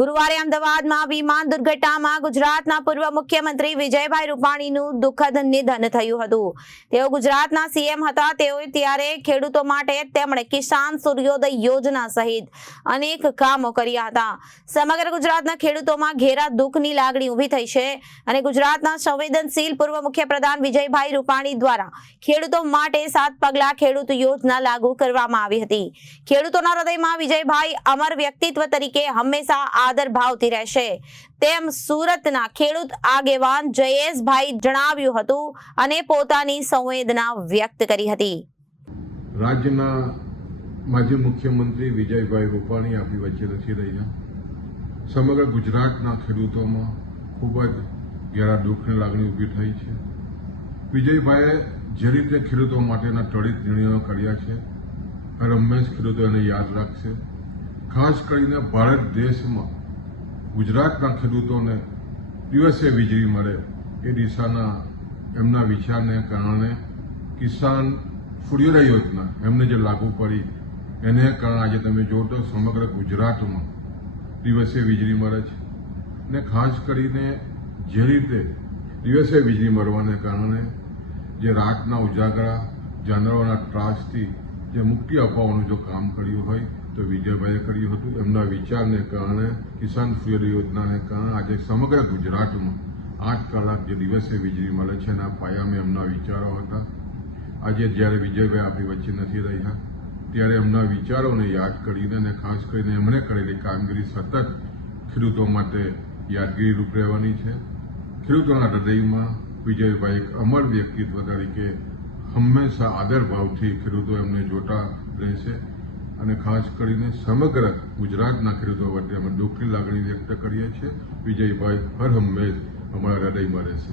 ગુરુવારે અમદાવાદમાં વિમાન દુર્ઘટનામાં ગુજરાતના પૂર્વ મુખ્યમંત્રી વિજયભાઈ રૂપાણીનું દુઃખદ નિધન થયું હતું। તેઓ ગુજરાતના સીએમ હતા। તેઓ ત્યારે ખેડૂતો માટે તેમણે કિસાન સૂર્યોદય યોજના સહિત અનેક કામો કર્યા હતા। સમગ્ર ગુજરાતના ખેડૂતોમાં ઘેરા દુઃખની લાગણી ઊભી થઈ છે અને ગુજરાતના સંવેદનશીલ પૂર્વ મુખ્યપ્રધાન વિજયભાઈ રૂપાણી દ્વારા ખેડૂતો માટે 7 પગલા ખેડૂત યોજના લાગુ કરવામાં આવી હતી। ખેડૂતોના હૃદયમાં વિજયભાઈ અમર વ્યક્તિત્વ તરીકે હંમેશા આદર ભાવથી રહેશે તેમ સુરતના ખેડૂત આગેવાન જયેશભાઈ જણાવ્યું હતું અને પોતાની સંવેદના વ્યક્ત કરી હતી। રાજ્યના માજી મુખ્યમંત્રી વિજયભાઈ રૂપાણી આપણી વચ્ચે નથી રહ્યા। સમગ્ર ગુજરાતના ખેડૂતોમાં ખૂબ જ ઘેરા દુઃખની લાગણી ઊભી થઈ છે। વિજયભાઈએ જે રીતે ખેડૂતો માટેના ત્વરિત નિર્ણયો કર્યા છે હર હંમેશ ખેડૂતો એને યાદ રાખશે। ખાસ કરીને ભારત દેશમાં ગુજરાતના ખેડૂતોને દિવસે વીજળી મળે એ દિશાના એમના વિચારને કારણે કિસાન સૂર્યોદય યોજના એમને જે લાગુ પડી એને કારણે આજે તમે જો તો સમગ્ર ગુજરાતમાં દિવસે વીજળી મળે છે ને ખાસ કરીને જે રીતે દિવસે વીજળી મળવાને કારણે જે રાતના ઉજાગરા જાનવરોના ત્રાસથી જે મુક્તિ અપાવવાનું જો કામ કર્યું હોય તો વિજયભાઈએ કર્યું હતું। એમના વિચારને કારણે કિસાન સૂર્યોદય યોજનાને કારણે આજે સમગ્ર ગુજરાતમાં 8 કલાક જે દિવસે વીજળી મળે છે એના પાયામાં એમના વિચારો હતા। આજે જ્યારે વિજયભાઈ આપણી વચ્ચે નથી રહ્યા ત્યારે એમના વિચારોને યાદ કરીને અને ખાસ કરીને એમણે કરેલી કામગીરી સતત ખેડૂતો માટે યાદગીરી રૂપ રહેવાની છે। ખેડૂતોના હૃદયમાં વિજયભાઈ એક અમર વ્યક્તિત્વ તરીકે હંમેશા આદર ભાવથી ખેડૂતો એમને જોતા રહેશે અને ખાસ કરીને સમગ્ર ગુજરાતના ખેડૂતો વચ્ચે અમે દુઃખની લાગણી વ્યક્ત કરીએ છીએ। વિજયભાઈ હર હંમેશ અમારા હૃદયમાં રહેશે।